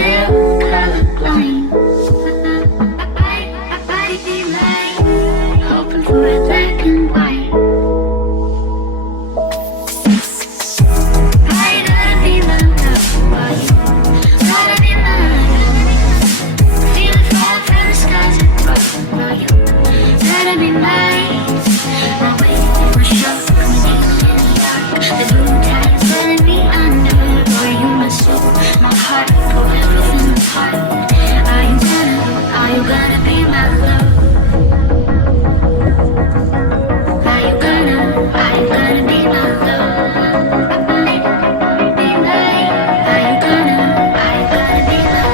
still colorblind. I'd be like hoping for a black and white. I gotta be my love for you. Gotta be mine. Feel it fall from the skies for you. Gotta be mine. My way for sure. The blue tide's letting me under. Boy, you my soul, my heart, pull everything apart. Are you gonna be my love? Are you gonna be my love? Be mine. Are you gonna be my love? Are you gonna be my love?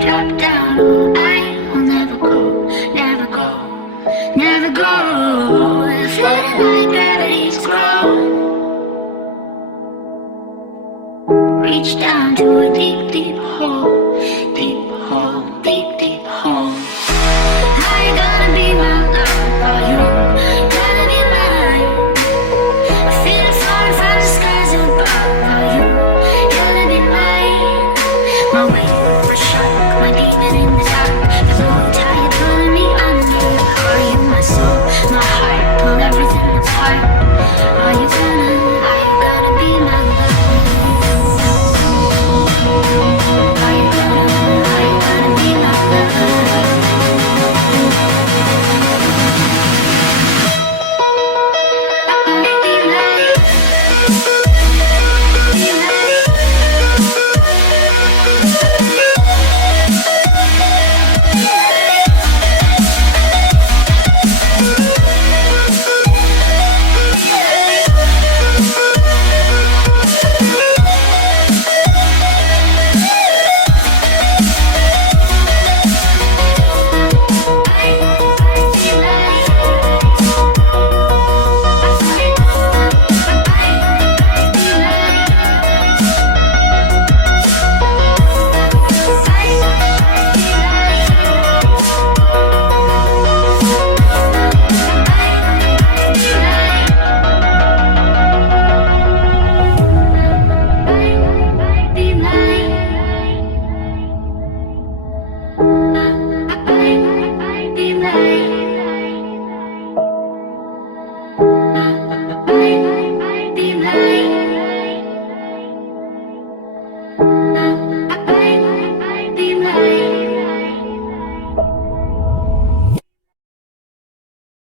Drop down, oh, I will never go, never go, never go. Floating like gravity's grow. Reach down to a deep, deep hole.